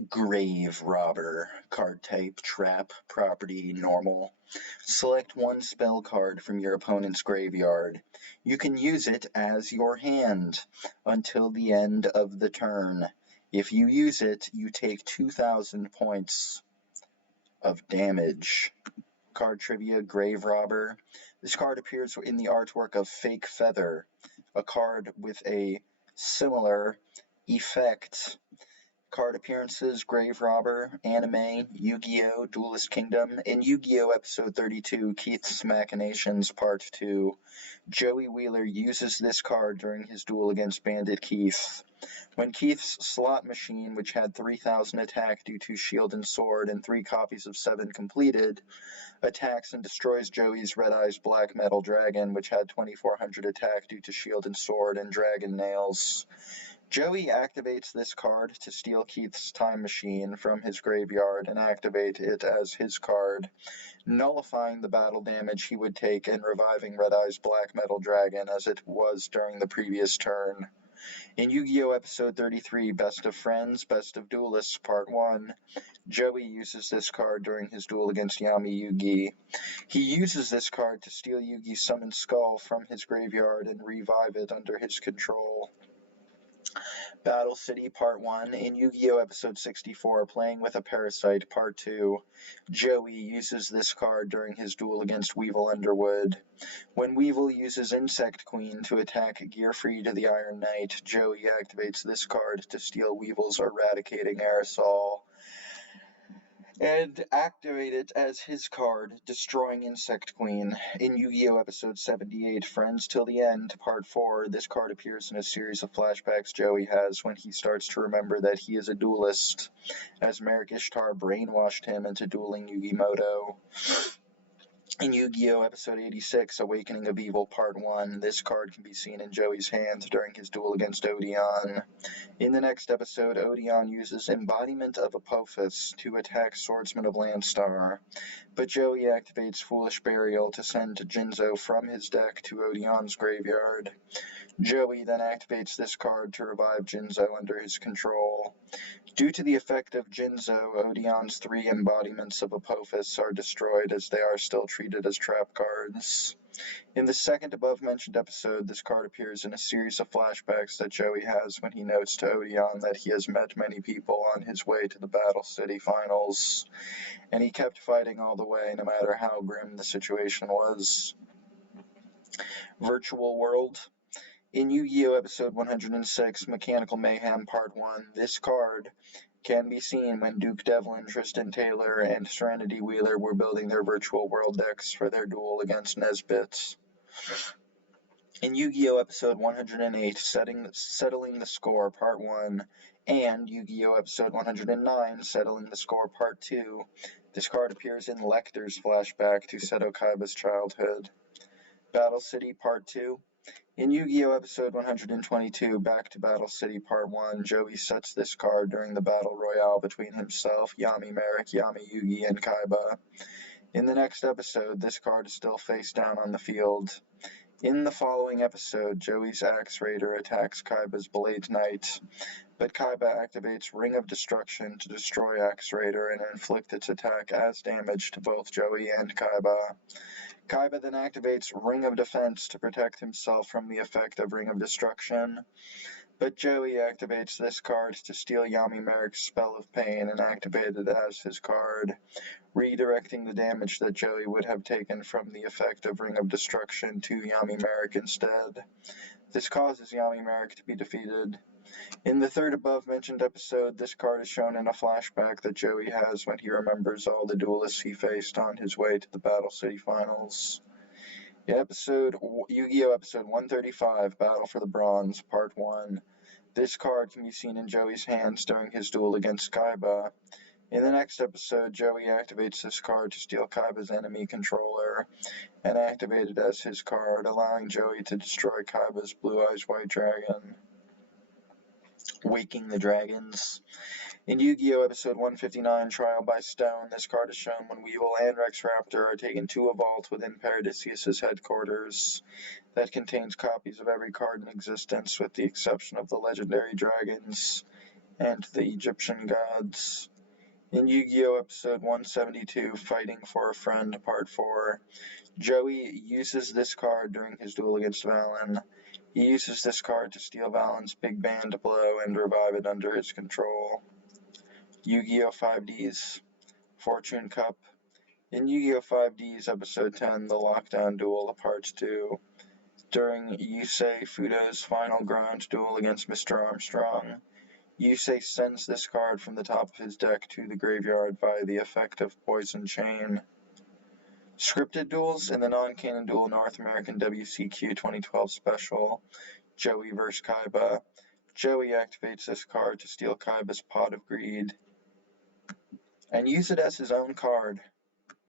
Graverobber. Card type trap. Property normal. Select one spell card from your opponent's graveyard. You can use it as your hand until the end of the turn. If you use it, you take 2,000 points of damage. Card trivia: Graverobber. This card appears in the artwork of Fake Feather, a card with a similar effect. Card appearances: Graverobber, Anime, Yu-Gi-Oh! Duelist Kingdom, in Yu-Gi-Oh! Episode 32, Keith's Machinations Part 2. Joey Wheeler uses this card during his duel against Bandit Keith. When Keith's slot machine, which had 3,000 attack due to Shield and Sword and 3 copies of 7 completed, attacks and destroys Joey's Red Eyes Black Metal Dragon, which had 2,400 attack due to Shield and Sword and Dragon Nails, Joey activates this card to steal Keith's time machine from his graveyard and activate it as his card, nullifying the battle damage he would take and reviving Red Eye's Black Metal Dragon as it was during the previous turn. In Yu-Gi-Oh! Episode 33, Best of Friends, Best of Duelists, Part 1, Joey uses this card during his duel against Yami Yugi. He uses this card to steal Yugi's Summoned Skull from his graveyard and revive it under his control. Battle City Part 1, in Yu-Gi-Oh! Episode 64, Playing with a Parasite Part 2, Joey uses this card during his duel against Weevil Underwood. When Weevil uses Insect Queen to attack Gearfried the Iron Knight, Joey activates this card to steal Weevil's Eradicating Aerosol and activate it as his card, destroying Insect Queen. In Yu-Gi-Oh! Episode 78, Friends Till the End, Part 4, this card appears in a series of flashbacks Joey has when he starts to remember that he is a duelist, as Merrick Ishtar brainwashed him into dueling Yu-Gi-Moto. In Yu-Gi-Oh! Episode 86, Awakening of Evil Part 1, this card can be seen in Joey's hand during his duel against Odeon. In the next episode, Odeon uses Embodiment of Apophis to attack Swordsman of Landstar, but Joey activates Foolish Burial to send Jinzo from his deck to Odeon's graveyard. Joey then activates this card to revive Jinzo under his control. Due to the effect of Jinzo, Odeon's 3 embodiments of Apophis are destroyed as they are still treated as trap cards. In the second above-mentioned episode, this card appears in a series of flashbacks that Joey has when he notes to Odeon that he has met many people on his way to the Battle City Finals, and he kept fighting all the way no matter how grim the situation was. Virtual World. In Yu-Gi-Oh! Episode 106, Mechanical Mayhem Part 1, this card can be seen when Duke Devlin, Tristan Taylor, and Serenity Wheeler were building their Virtual World decks for their duel against Nesbit. In Yu-Gi-Oh! Episode 108, Settling the Score Part 1, and Yu-Gi-Oh! Episode 109, Settling the Score Part 2, this card appears in Lecter's flashback to Seto Kaiba's childhood. Battle City Part 2. In Yu-Gi-Oh! Episode 122, Back to Battle City Part 1, Joey sets this card during the Battle Royale between himself, Yami Merrick, Yami Yugi, and Kaiba. In the next episode, this card is still face down on the field. In the following episode, Joey's Axe Raider attacks Kaiba's Blade Knight, but Kaiba activates Ring of Destruction to destroy Axe Raider and inflict its attack as damage to both Joey and Kaiba. Kaiba then activates Ring of Defense to protect himself from the effect of Ring of Destruction, but Joey activates this card to steal Yami Merrick's Spell of Pain and activate it as his card, redirecting the damage that Joey would have taken from the effect of Ring of Destruction to Yami Merrick instead. This causes Yami Merrick to be defeated. In the third above-mentioned episode, this card is shown in a flashback that Joey has when he remembers all the duelists he faced on his way to the Battle City Finals. Yu-Gi-Oh! Episode 135, Battle for the Bronze, Part 1. This card can be seen in Joey's hands during his duel against Kaiba. In the next episode, Joey activates this card to steal Kaiba's enemy controller, and activate it as his card, allowing Joey to destroy Kaiba's Blue Eyes White Dragon. Waking the Dragons. In Yu-Gi-Oh! Episode 159, Trial by Stone, this card is shown when Weevil and Rex Raptor are taken to a vault within Paradisius' headquarters that contains copies of every card in existence with the exception of the legendary dragons. and the Egyptian gods. In Yu-Gi-Oh! Episode 172, Fighting for a Friend, Part 4, Joey uses this card during his duel against Valen. He uses this card to steal Valen's Big Band Blow and revive it under his control. Yu-Gi-Oh! 5Ds, Fortune Cup. In Yu-Gi-Oh! 5Ds Episode 10, The Lockdown Duel, Part 2, during Yusei Fudo's final ground duel against Mr. Armstrong, Yusei sends this card from the top of his deck to the graveyard via the effect of Poison Chain. Scripted duels in the non-canon duel North American WCQ 2012 special, Joey vs. Kaiba. Joey activates this card to steal Kaiba's Pot of Greed and use it as his own card.